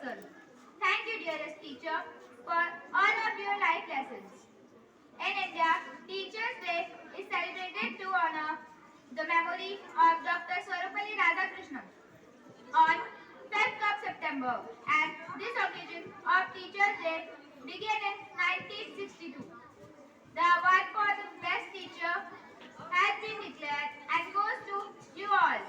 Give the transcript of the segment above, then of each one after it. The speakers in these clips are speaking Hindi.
person. Thank you, dearest teacher, for all of your life lessons. In India, Teachers' Day is celebrated to honor the memory of Dr. Sarvepalli Radhakrishnan on 5th of September, and this occasion of Teachers' Day began in 1962. The award for the best teacher has been declared and goes to you all.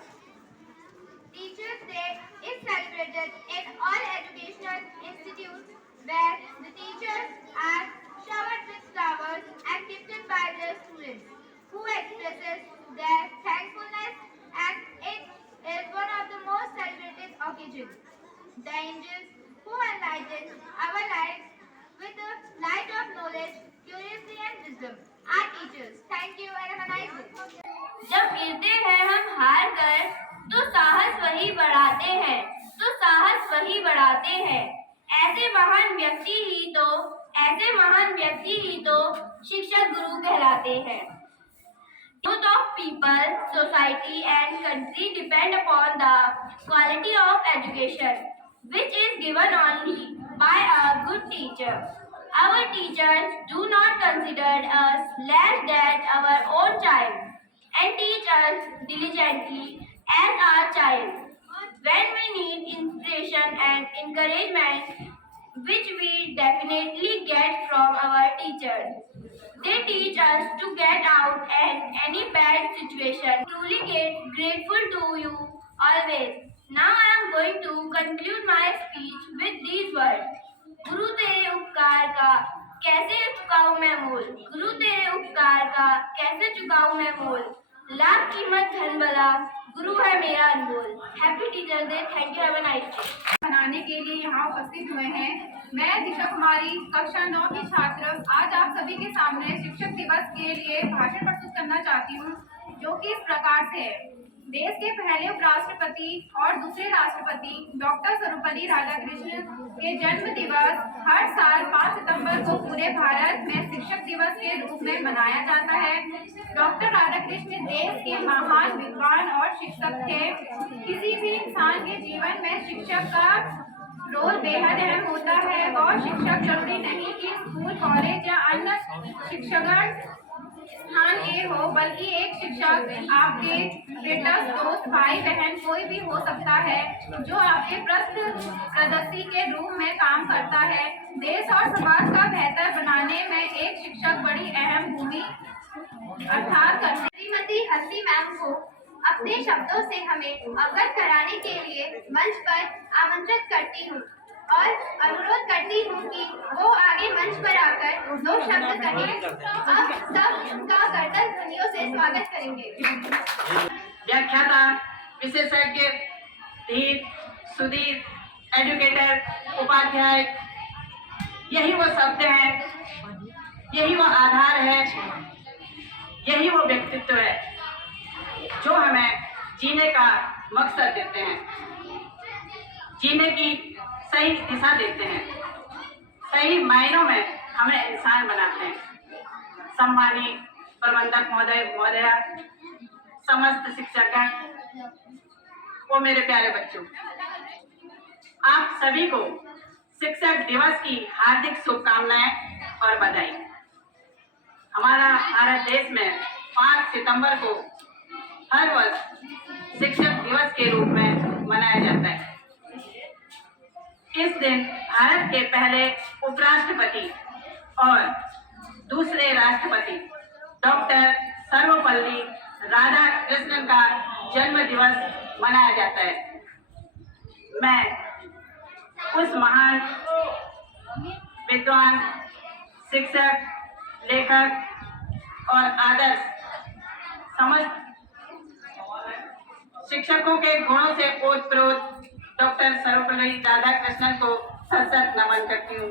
Teachers' Day is celebrated in all educational institutes where the teachers are showered with flowers and gifted by their students who expresses their thankfulness, and it is one of the most celebrated occasions. The angels who enlighten our lives with the light of knowledge, curiosity and wisdom are teachers. Thank you and have a nice day. जब गिरते हैं हम हार कर तो साहस वही बढ़ाते हैं, ऐसे महान व्यक्ति ही तो शिक्षक गुरु कहलाते हैं। Youth of people, society and country depend upon the quality of education, which is given only by a good teacher. Our teachers do not consider us less than our own child and teach us diligently as our child. When we need inspiration and encouragement, which we definitely get from our teachers, they teach us to get out in any bad situation. Truly grateful to you always. Now I am going to conclude my speech with these words. गुरु तेरे उपकार का कैसे चुकाऊं मैं मोल, गुरु तेरे उपकार का कैसे चुकाऊं मैं मोल, लाख कीमत धन भला गुरु है मेरा अनमोल। Happy teachers day. Thank you. Have a nice day. मनाने के लिए यहाँ उपस्थित हुए हैं। मैं दिशा कुमारी कक्षा 9 की छात्र आज आप सभी के सामने शिक्षक दिवस के लिए भाषण प्रस्तुत करना चाहती हूँ, जो कि इस प्रकार से है। देश के पहले उपराष्ट्रपति और दूसरे राष्ट्रपति डॉक्टर सर्वपल्ली राधाकृष्णन के जन्म दिवस हर साल 5 सितंबर को पूरे भारत में शिक्षक दिवस के रूप में मनाया जाता है। डॉक्टर राधाकृष्णन देश के महान विद्वान और शिक्षक थे। किसी भी इंसान के जीवन में शिक्षक का रोल बेहद अहम होता है और शिक्षक जरूरी नहीं कि स्कूल, कॉलेज या अन्य शिक्षागण स्थान के हो, बल्कि एक शिक्षक आपके बेटा, दोस्त, भाई बहन कोई भी हो सकता है जो आपके प्रदर्शी के रूप में काम करता है। देश और समाज का बेहतर बनाने में एक शिक्षक बड़ी अहम भूमि अर्थात श्रीमती हंसी मैम को अपने शब्दों से हमें अवगत कराने के लिए मंच पर आमंत्रित करती हूँ और अनुरोध करती हूँ कि वो आगे मंच पर आकर 2 शब्द कहें। अब सब उनका करतल ध्वनियों से स्वागत करेंगे। व्याख्याता, विशेषज्ञ, धीर, सुधीर, एजुकेटर, उपाध्याय, यही वो शब्द हैं, यही वो आधार है, यही वो व्यक्तित्व है जो हमें जीने का मकसद देते हैं, जीने की सही दिशा देते हैं, सही मायनों में हमें इंसान बनाते हैं। सम्मानित प्रबंधक महोदया, समस्त शिक्षकगण, वो मेरे प्यारे बच्चों, आप सभी को शिक्षक दिवस की हार्दिक शुभकामनाएं और बधाई। हमारा भारत देश में 5 सितंबर को हर वर्ष शिक्षक दिवस के रूप में मनाया जाता है। इस दिन भारत के पहले उपराष्ट्रपति और दूसरे राष्ट्रपति डॉक्टर सर्वपल्ली राधाकृष्णन का जन्म दिवस मनाया जाता है। मैं उस महान विद्वान, शिक्षक, लेखक और आदर्श समस्त शिक्षकों के गुणों से ओतप्रोत डॉक्टर सर्वपल्ली राधाकृष्णन को सशक्त नमन करती हूँ।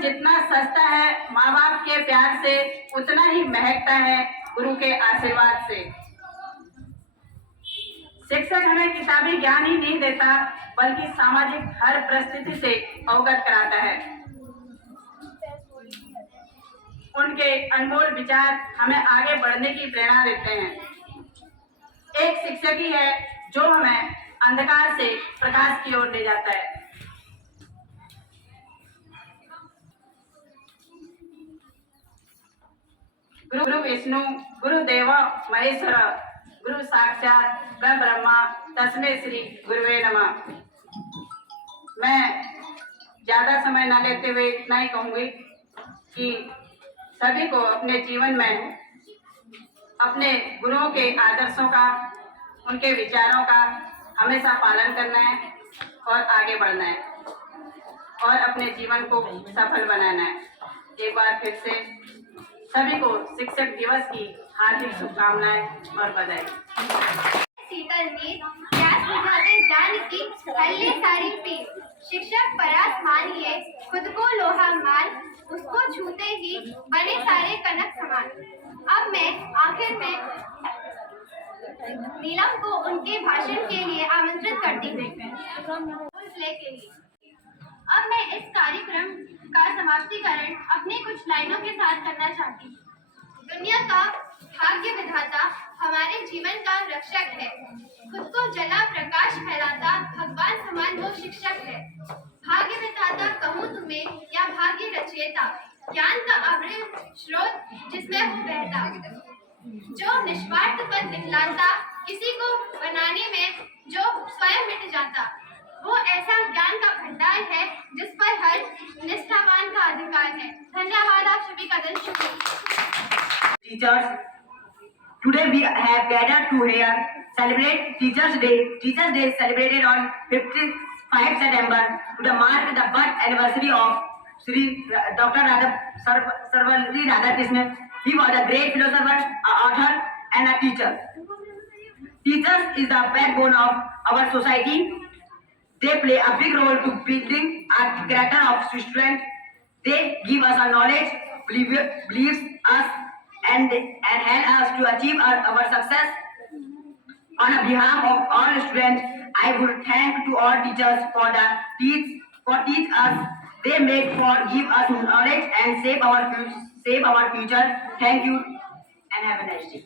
जितना सस्ता है माँ बाप के प्यार से, उतना ही महकता है गुरु के आशीर्वाद से। शिक्षक हमें किताबी ज्ञान ही नहीं देता, बल्कि सामाजिक हर परिस्थिति से अवगत कराता है। उनके अनमोल विचार हमें आगे बढ़ने की प्रेरणा देते हैं। एक शिक्षक ही है जो हमें अंधकार से प्रकाश की ओर ले जाता है। गुरु विष्णु गुरुदेव महेश्वर गुरु साक्षात ब्रह्मा तस्मै श्री गुरुवे नमः। मैं ज्यादा समय न लेते हुए इतना ही कहूंगी कि सभी को अपने जीवन में अपने गुरुओं के आदर्शों का, उनके विचारों का हमेशा पालन करना है और आगे बढ़ना है और अपने जीवन को सफल बनाना है। एक बार फिर से सभी को शिक्षक दिवस की हार्दिक शुभकामनाएं और बधाई। शीतल नींद प्यास बुझाते जान की हल्ले सारी पीर। शिक्षक परास मान लिए खुद को लोहा मान, उसको छूते ही बने सारे कनक समान। अब मैं आखिर में नीलम को उनके भाषण के लिए आमंत्रित करती हूँ। के लिए अब मैं इस कार्यक्रम का समाप्तिकरण अपने कुछ लाइनों के साथ करना चाहती हूँ। दुनिया का भाग्य विधाता हमारे जीवन का रक्षक है, खुद को जला प्रकाश फैलाता भगवान समान वो शिक्षक है। भाग्य विधाता कहूँ तुम्हें या भाग्य रचयिता, ज्ञान का अमृत स्रोत जिसमें हो बहता, जो निस्वार्थ पद दिखलाता, किसी को बनाने में जो स्वयं मिट जाता, वो ऐसा ज्ञान का भंडार है जिस पर हर निष्ठावान का अधिकार है। धन्यवाद आप सभी का दिन शुभ हो। Teachers, today we have gathered to here celebrate Teachers Day. Teachers Day is celebrated on 5 September to mark the birth anniversary of Sri Dr. Sarvapalli Radhakrishnan. He was a great philosopher, an author, and a teacher. Teachers is the backbone of our society. They play a big role to building a character of students. They give us a knowledge, believes us, and help us to achieve our success. On behalf of all students, I would thank to all teachers for teach us. They make for give us knowledge and save our future. Thank you and have a nice day.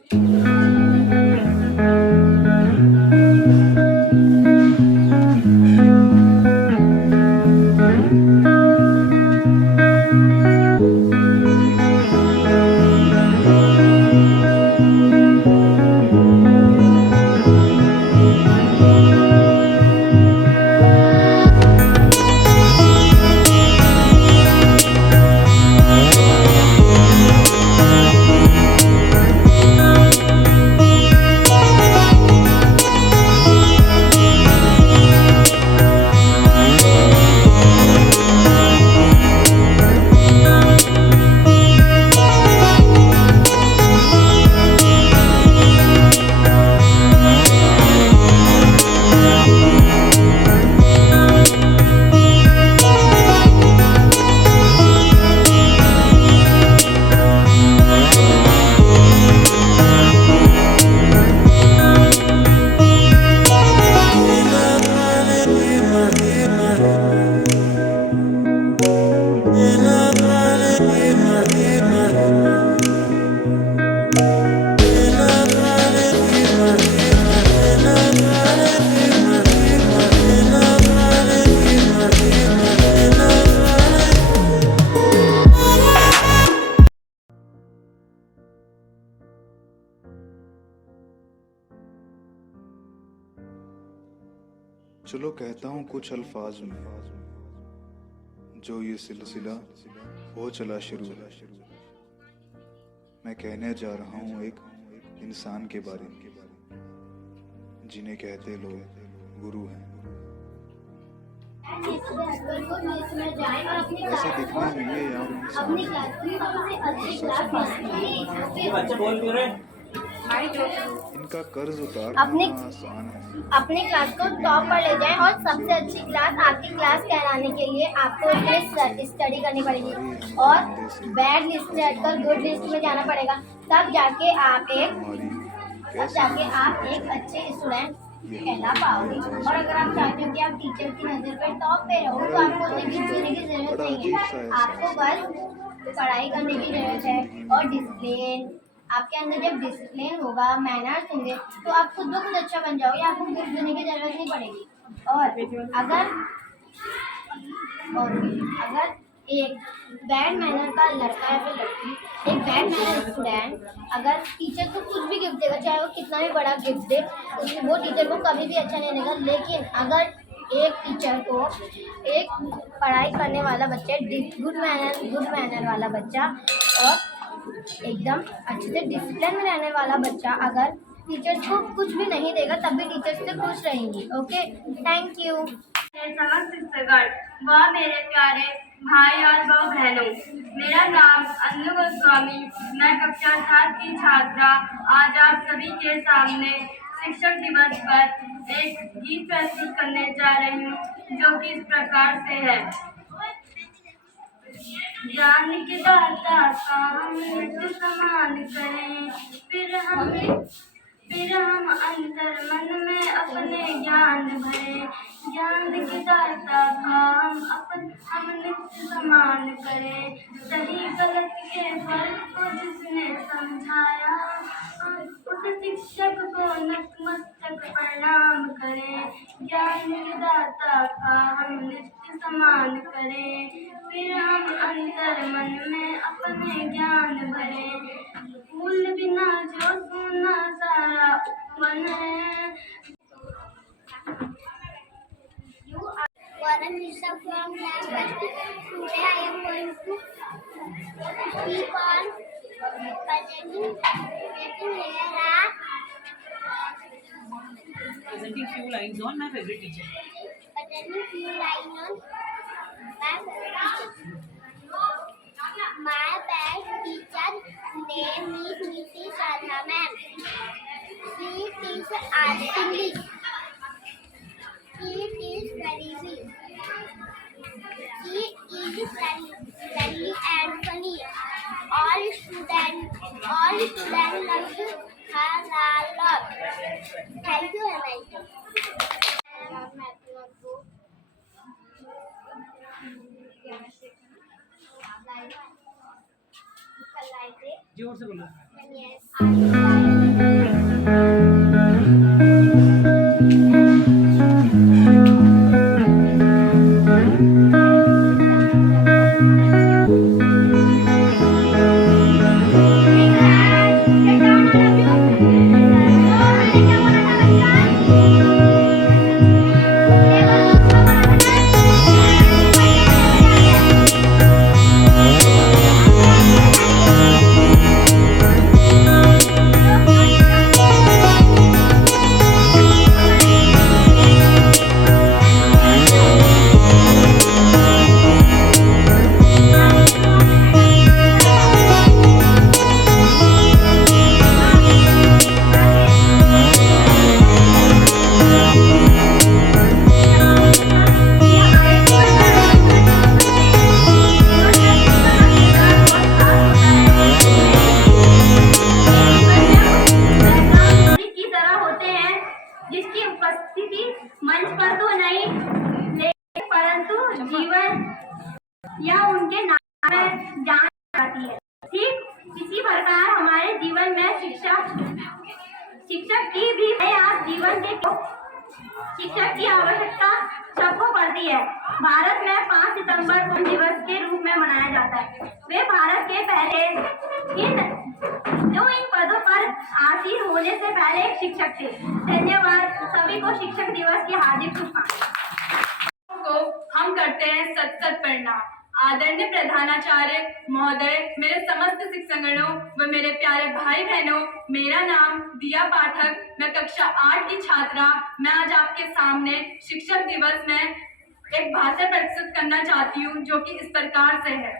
चलो कहता हूँ कुछ अल्फाज में, जो ये सिलसिला हो चला शुरू। मैं कहने जा रहा हूँ एक इंसान के बारे में, जिन्हें कहते लोग गुरु हैं। वैसे दिखने में ये आम इंसान इनका कर्ज उतारना आसान है। अपनी क्लास को टॉप पर ले जाएं और सबसे अच्छी क्लास आपकी क्लास कहलाने के लिए आपको इसमें स्टडी करनी पड़ेगी और बैड लिस्ट से हटकर गुड लिस्ट में जाना पड़ेगा। तब जाके आप एक अच्छे स्टूडेंट कहला पाओगे। और अगर आप चाहते हो कि आप टीचर की नज़र पर टॉप पे रहो तो आपको उन्हें कुछ करने की जरूरत नहीं है। आपको बस पढ़ाई करने की जरूरत है और डिसिप्लिन, आपके अंदर जब डिसिप्लिन होगा, मैनर्स होंगे, तो आप खुद ब खुद अच्छा बन जाओगे, आपको गिफ्ट देने की जरूरत नहीं पड़ेगी। और अगर एक बैड मैनर का लड़का या फिर लड़की, एक बैड मैनर स्टूडेंट अगर टीचर को कुछ भी गिफ्ट देगा, चाहे वो कितना भी बड़ा गिफ्ट दे, वो टीचर को कभी भी अच्छा नहीं लगेगा। लेकिन अगर एक टीचर को एक पढ़ाई करने वाला बच्चा, गुड मैनर वाला बच्चा और एकदम अच्छे से डिसिप्लिन में रहने वाला बच्चा अगर टीचर्स को कुछ भी नहीं देगा, तब भी टीचर्स से खुश रहेंगी। Okay, thank you. समस्त शिक्षकगण व मेरे प्यारे भाई और बहनों, मेरा नाम अन्नू गोस्वामी, मैं कक्षा 7 की छात्रा आज आप सभी के सामने शिक्षक दिवस पर एक गीत प्रस्तुत करने जा रही हूँ, जो कि इस प्रकार से है। ज्ञान के दाता काम नित्य समान करें, फिर हम अंतर मन में अपने ज्ञान भरें। ज्ञान के दाता काम हम नित्य समान करें, सही गलत के फर्क को जिसने समझाया, उस शिक्षक को नतमस्तक प्रणाम करें। ज्ञान के दाता का हम नित्य समान करें, फिर हम अंतर मन में अपने ज्ञान भरें। फूल बिना जो सोना सारा मन है। Warren Lisa from Lab Today I am going to speak on Presenting few lines on my favorite teacher. My best teacher name is Mrs. Radha ma'am. She teaches us English. She is very big. She is friendly and funny. All students love her a lot. Thank you and I thank जोर से बोलो। मंच पर तो नहीं, परंतु जीवन या उनके नाम में जान जाती है। ठीक इसी प्रकार हमारे जीवन में शिक्षक की भी आप जीवन के शिक्षक की आवश्यकता सबको पड़ती है। भारत में 5 सितंबर को दिवस के रूप में मनाया जाता है। वे भारत के पहले इन पदों पर आसीन होने से पहले एक शिक्षक थे। धन्यवाद। सभी को शिक्षक दिवस की हार्दिक शुभकामनाएं। को हम करते हैं सत सत प्रणाम। आदरणीय प्रधानाचार्य महोदय, मेरे समस्त शिक्षकगणों व मेरे प्यारे भाई बहनों, मेरा नाम दिया पाठक, मैं कक्षा 8 की छात्रा। मैं आज आपके सामने शिक्षक दिवस में एक भाषण प्रस्तुत करना चाहती हूँ, जो कि इस प्रकार से है।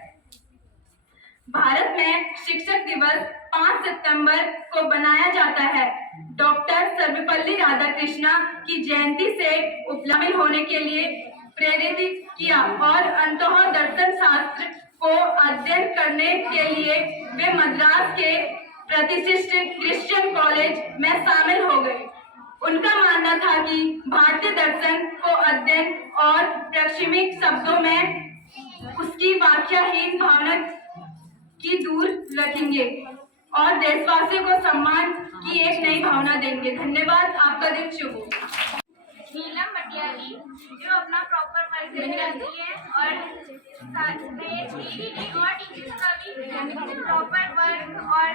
भारत में शिक्षक दिवस 5 सितंबर को बनाया जाता है। डॉक्टर सर्वपल्ली राधाकृष्णन की जयंती से उपलब्ध होने के लिए प्रेरित किया और अंततः दर्शन शास्त्र को अध्ययन करने के लिए वे मद्रास के प्रतिष्ठित क्रिश्चियन कॉलेज में शामिल हो गए। उनका मानना था कि भारतीय दर्शन को अध्ययन और प्रक्षिमिक शब्दों में उसकी व्याख्याहीन भावना की दूर रखेंगे और देशवासियों को सम्मान की एक नई भावना देंगे। धन्यवाद। आपका दिन शुभ हो। नीलम मटियाली जो अपना प्रॉपर वर्क करती है और टीचर्स का भी प्रॉपर वर्क और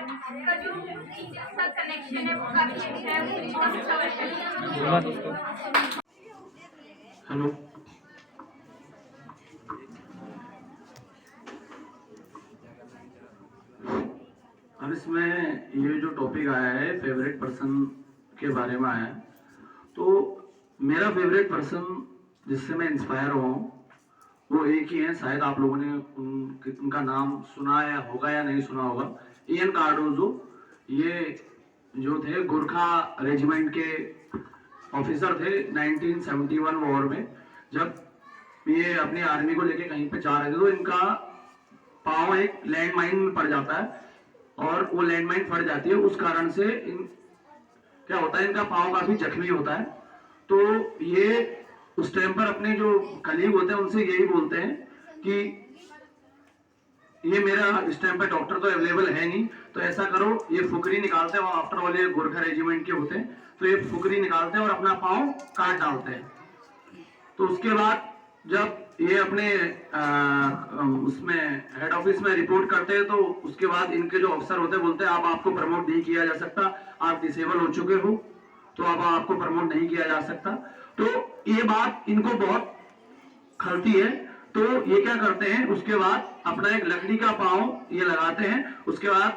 का जो टीचर्स का कनेक्शन है वो काफी अच्छा है। वो बहुत अच्छा वर्क है। हेलो, अब इसमें ये जो टॉपिक आया है फेवरेट पर्सन के बारे में आया है, तो मेरा फेवरेट पर्सन जिससे मैं इंस्पायर हुआ हूँ वो एक ही है। शायद आप लोगों ने उनका नाम सुना या होगा या नहीं सुना होगा। इयन कार्डोजो, ये जो थे गोरखा रेजिमेंट के ऑफिसर थे 1971 वॉर में। जब ये अपनी आर्मी को लेके कहीं पे जा रहे थे तो इनका पाँव एक लैंड माइन में पड़ जाता है और वो लैंड माइन फट जाती है। उस कारण से क्या होता है, इनका पाँव काफी जख्मी होता है। तो ये उस टाइम पर अपने जो कलीग होते हैं उनसे यही बोलते हैं कि ये मेरा इस टाइम पर डॉक्टर तो अवेलेबल है नहीं, तो ऐसा करो ये फुकरी निकालते हैं। आफ्टर ऑल ये गोरखा रेजिमेंट के होते हैं, तो ये फुकरी निकालते हैं और अपना पाँव काट डालते हैं। तो उसके बाद जब ये अपने उसमें हेड ऑफिस में रिपोर्ट करते हैं, तो उसके बाद इनके जो अफसर होते हैं बोलते हैं अब आपको प्रमोट नहीं किया जा सकता, आप डिसेबल हो चुके हो, तो अब आपको प्रमोट नहीं किया जा सकता। तो ये बात इनको बहुत खलती है। तो ये क्या करते हैं, उसके बाद अपना एक लकड़ी का पाँव ये लगाते हैं। उसके बाद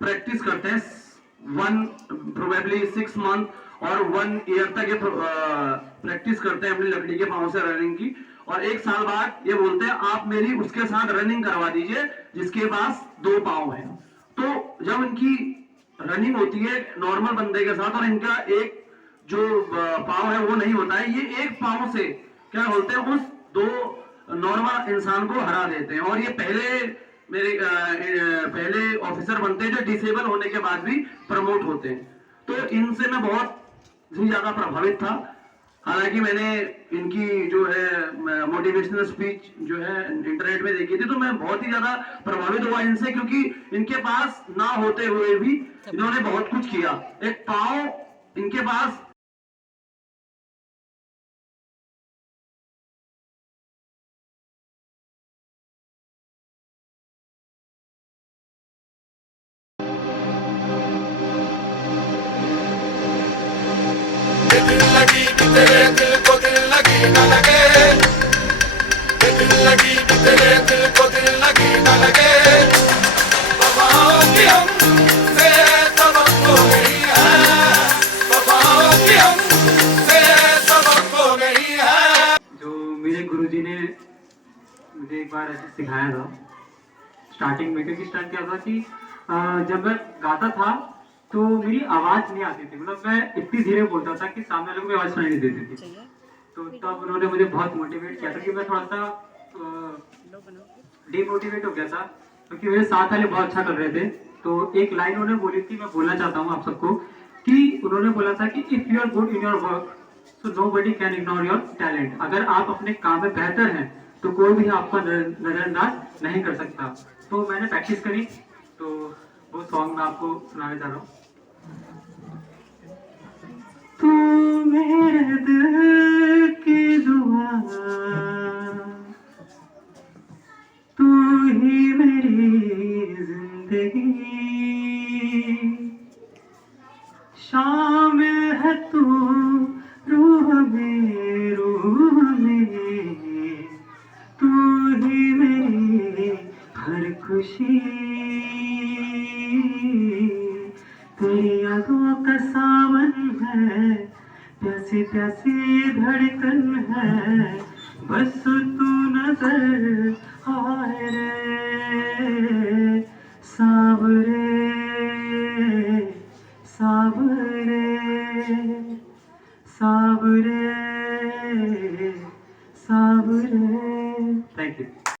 प्रैक्टिस करते हैं 6 मंथ और 1 ईयर तक ये प्रैक्टिस करते हैं अपनी लकड़ी के पाँव से रनिंग की। और 1 साल बाद ये बोलते हैं आप मेरी उसके साथ रनिंग करवा दीजिए जिसके पास 2 पाँव हैं। तो जब इनकी रनिंग होती है नॉर्मल बंदे के साथ और इनका एक जो पाँव है वो नहीं होता है, ये एक पाँव से क्या बोलते हैं उस 2 नॉर्मल इंसान को हरा देते हैं। और ये पहले ऑफिसर बनते हैं जो डिसेबल होने के बाद भी प्रमोट होते हैं। तो इनसे मैं बहुत ही ज्यादा प्रभावित था। हालांकि मैंने इनकी जो है मोटिवेशनल स्पीच जो है इंटरनेट में देखी थी, तो मैं बहुत ही ज्यादा प्रभावित हुआ इनसे, क्योंकि इनके पास ना होते हुए भी इन्होंने बहुत कुछ किया। एक पाँव इनके पास लगी कि तेरे दिल को दिल लगी न लगे, दिल लगी कि तेरे दिल को दिल लगी न लगे। वफाओं की हमसे सबक हो गई है, वफाओं की हमसे सबक हो गई है। जो मेरे गुरुजी ने मुझे एक बार ऐसे सिखाया था स्टार्टिंग में, क्योंकि स्टार्ट क्या था कि जब मैं गाता था तो मेरी आवाज नहीं आती थी, मतलब मैं इतनी धीरे बोलता था कि सामने लोगों को आवाज सुनाई नहीं देती थी। तो तब उन्होंने मुझे बहुत मोटिवेट किया था कि मैं थोड़ा सा डिमोटिवेट हो गया था, क्योंकि मेरे साथ वाले बहुत अच्छा कर रहे थे। तो एक लाइन उन्होंने बोली थी, मैं बोलना चाहता हूँ आप सबको, कि उन्होंने बोला था कि if you are good in your work so nobody can ignore your talent. अगर आप अपने काम में बेहतर हैं तो कोई भी आपका नजरअंदाज नहीं कर सकता। तो मैंने प्रैक्टिस करी, तो वो सॉन्ग मैं आपको सुनाने जा रहा हूँ। तू मेरे दिल की दुआ, तू ही मेरी जिंदगी, शामिल है तू रूह में, तू ही मेरी हर खुशी, तेरी यादों का सावन है, प्यासी प्यासी धड़कन है, बस तू नजर आए रे सावरे, सावरे, सावरे, सावरे। Thank you.